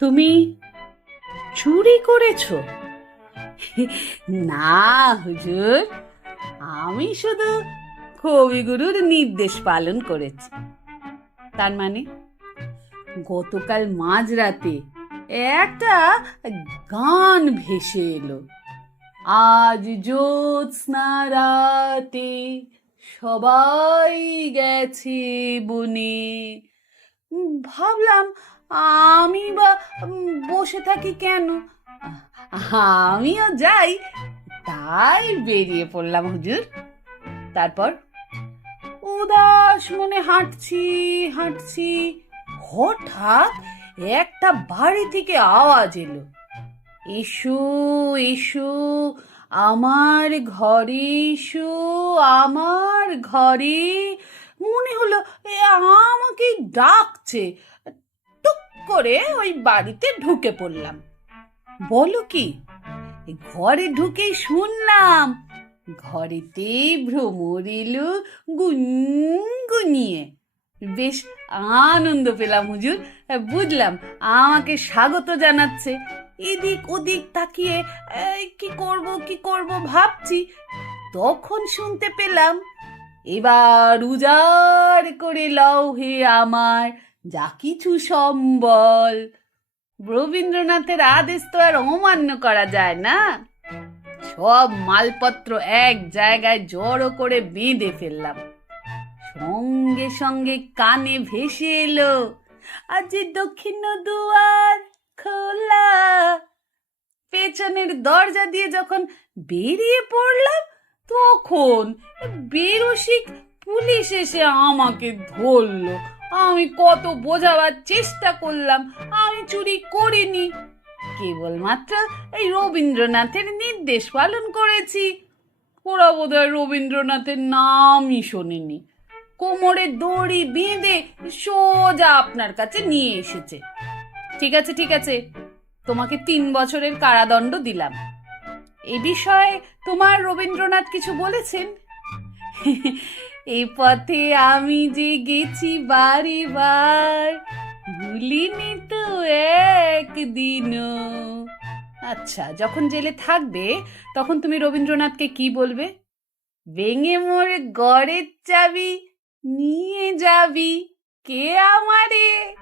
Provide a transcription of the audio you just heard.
তুমি চুরি করেছ? না, হুজুর। আমি শুধু কবিগুরুর নির্দেশ পালন করেছি। তার মানে গতকাল মাঝরাতে একটা গান ভেসে এলো। আজ জ্যোৎস্না রাতে সবাই গেছে বনে। ভাবলাম আমি বা বসে থাকি কেন? আমিও যাই। তাই বেরিয়ে পড়লাম, হুজুর। তারপর, উদাস মনে হাঁটছি হাঁটছি। হঠাৎ একটা বাড়ি থেকে আওয়াজ এলো। এসো এসো আমার ঘরে এসো আমার ঘরে। মনে হলো আমাকে ডাকছে। করে ওই বাড়িতে ঢুকে পড়লাম। বলো কি ঘরে ঢুকেই শুনলাম ঘরেতে ভ্রমর এলো গুনগুনিয়ে। বেশ আনন্দ পেলাম হুজুর, বুঝলাম আমাকে স্বাগত জানাচ্ছে। এদিক ওদিক তাকিয়ে কি করব কি করব ভাবছি, তখন শুনতে পেলাম, এবার উজাড় করে লও হে আমার যা কিছু সম্বল। রবীন্দ্রনাথের আদেশ তো আর অমান্য করা যায় না। সব মালপত্র এক জায়গায় জড়ো করে বেঁধে ফেললাম। সঙ্গে সঙ্গে কানে ভেসে এলো আর যে দক্ষিণ দুয়ার খোলা। পেছনের দরজা দিয়ে যখন বেরিয়ে পড়লাম, তখন বেরসিক পুলিশ এসে আমাকে ধরলো। আমি কত বোঝাবার চেষ্টা করলাম, আমি চুরি করিনি। কেবলমাত্র এই রবীন্দ্রনাথের নির্দেশ পালন করেছি। ওরা বোধহয় রবীন্দ্রনাথের নামই শোনেনি। কোমরে দড়ি বেঁধে সোজা আপনার কাছে নিয়ে এসেছে। ঠিক আছে ঠিক আছে, তোমাকে তিন বছরের কারাদণ্ড দিলাম। এ বিষয়ে তোমার রবীন্দ্রনাথ কিছু বলেছেন? এই পথে আমি যে গেছি বারে বার ভুলিনি তো একদিনও। আচ্ছা যখন জেলে থাকবে, তখন তুমি রবীন্দ্রনাথকে কি বলবে? ভেঙে মোর গড়ের চাবি, নিয়ে যাবি কে আমারে?